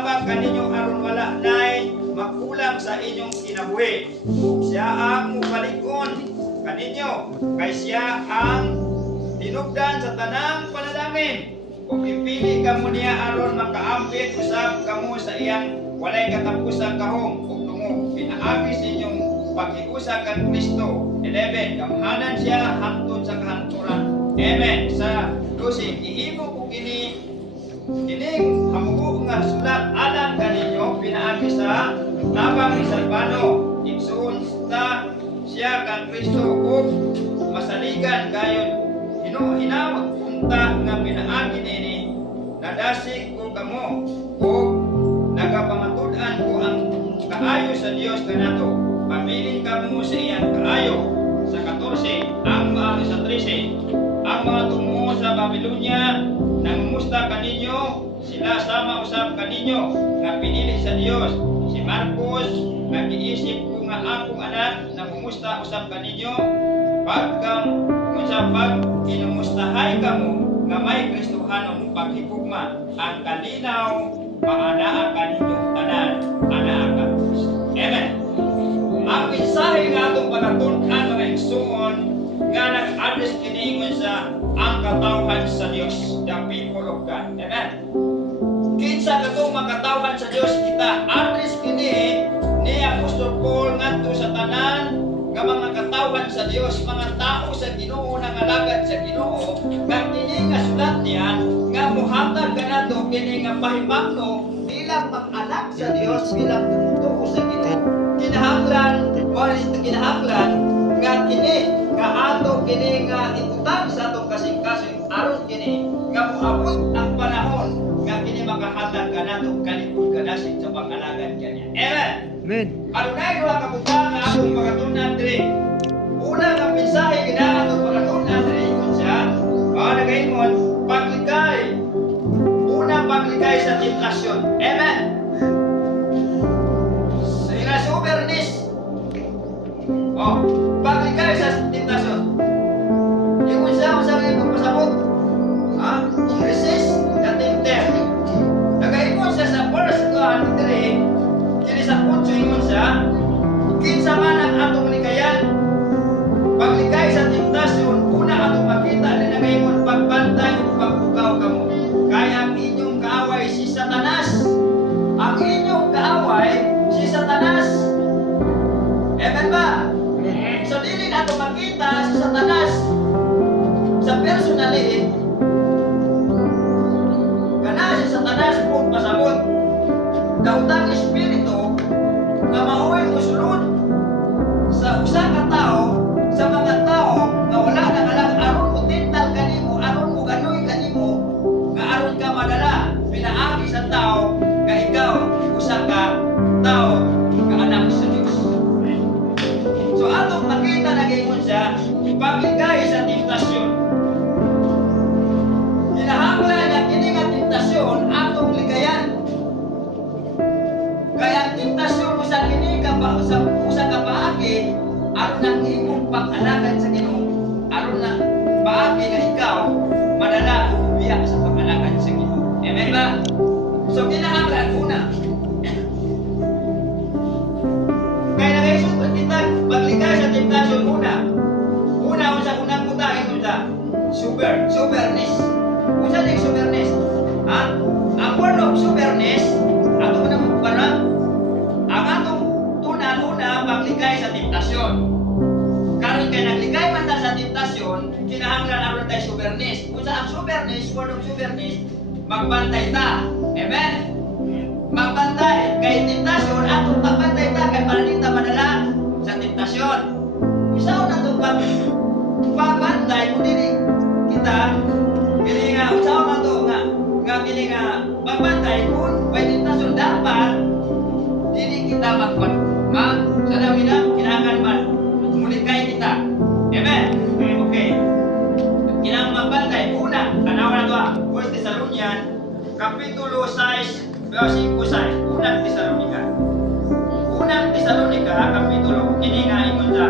tabang kaninyo aron wala nay makulang sa inyong kinabuhi. Siya ang mubalikon kaninyo kay siya ang tinubdan sa tanang panalangin. Kung ipili kamo niya aron makaambit usab kamo sa iyang walay katapusang kahong ug tungo pinaagi sa inyong paghiusa kan Kristo. 11. Gamhanan siya hangtod sa kahanturan. Amen. Sa 12. Ihimo ko kining hamugo nga sulat alang kaninyo pinaagi sa tabang ni Silvano. Igsuon ta siya kan Kristo ug masaligan gayon hinawag punta nga pinaagi nini nadasig ko kamo ug nagapangatud-an ko ang kaayo sa Dios kanato. Pabilin kamo sa iyang kaayo. Sa 14, sa 13, ang mga tumuo sa Babylonia nangumusta kaninyo, sila sama usab kaninyo nga pinili sa Dios. Si Marcos nag-iisip ko nga akong anak nangumusta usab kaninyo pag inumustahay kamo nga may Kristohanon paghigugma ang kalinaw paanaa kaninyong tanan anaa ka. Amen. Ang mensahe nga atong pagatunan mga igsoon nga nag-address kini sa ang katawhan sa Dios, the people of God. Amen. Kinsa katong makatawhan sa Dios kita address kini ni Apostol Paul ngadto sa tanan nga mga katawhan sa Dios, mga tao sa Ginoo nangalagad sa Ginoo, nga kini nga sulat niya nga muhatag kanato kini nga pahimangno bilang mag-anak sa Dios, bilang tumutuo sa Ginoo. Kinahanglan nga kini nga ato kini nga ibutang sa atong kasing-kasing aron kini nga moabot ang panahon nga kini makahatag kanato kalipod kadasig sa pag-alagad kaniya. Amen. Amen. Adunay duha ka butang nga atong pagatunan diri. Una nga mensahe gina atong pagatunan diri unsa? Nagaingon paglikay. Una paglikay sa temptasyon. Amen. Sa sobernis. Paglikay sa temptasyon. Yung unsa nga pagpasabot. Resist the tempter. Nagaingon siya sa verse 3. Kini sa 8 ingon siya, kinsa man ang atong likayan. Paglikay sa temptasyon, una atong makita na nagaingon pagbantay ug pagbukaw kamo. Kaya ang inyong kaaway si Satanas. Ang inyong kaaway si Satanas. Amen ba? So dili nato makita si Satanas sa personally. Kana si Satanas po pasabot. Dautang espiritu nga mauwi musulod sa usa ka tao, sa mga tao nga wala nang alam aron mo tintal kanimo, aron mo ganoy kanimo, nga aron ka madala pinaagi sa tao nga ikaw usa ka tao nga anak sa Dios. So atong makita na gayon siya paglikay sa temptasyon. Kinahanglan nga kini nga temptasyon atong likayan. Kaya ang temptasyon mo sa kini ka pa usa ka paagi aron nang imong pag-alagad sa Ginoo, aron na paagi nga ikaw madala o biya sa pag-alagad sa Ginoo. Amen ba? So kinahanglan una. Kaya nagaisod kita paglikay sa temptasyon una. Una unsa unang putahin unsa? Soberness. Unsa ning soberness? Ang word of soberness ato na mukana ang atong tunan-una paglikay sa temptasyon. Karon kay naglikay man ta sa temptasyon, kinahanglan aron tay soberness. Unsa ang soberness? Word of soberness, magbantay ta. Amen. Magbantay kay temptasyon atong magbantay ta kay para di ta madala sa temptasyon. Usaw na to pagbantay kung dili kita kini nga usaw na to nga kini nga magbantay kung may temptasyon dapat dili kita sa dami na kailangan man mulikay kita. Amen. Okay. Kinang magbantay una tanaw na to 1 Thessalonians kapitulo 6 versikulo 6. Unang Tesalonika kapitulo kini nga ingon sa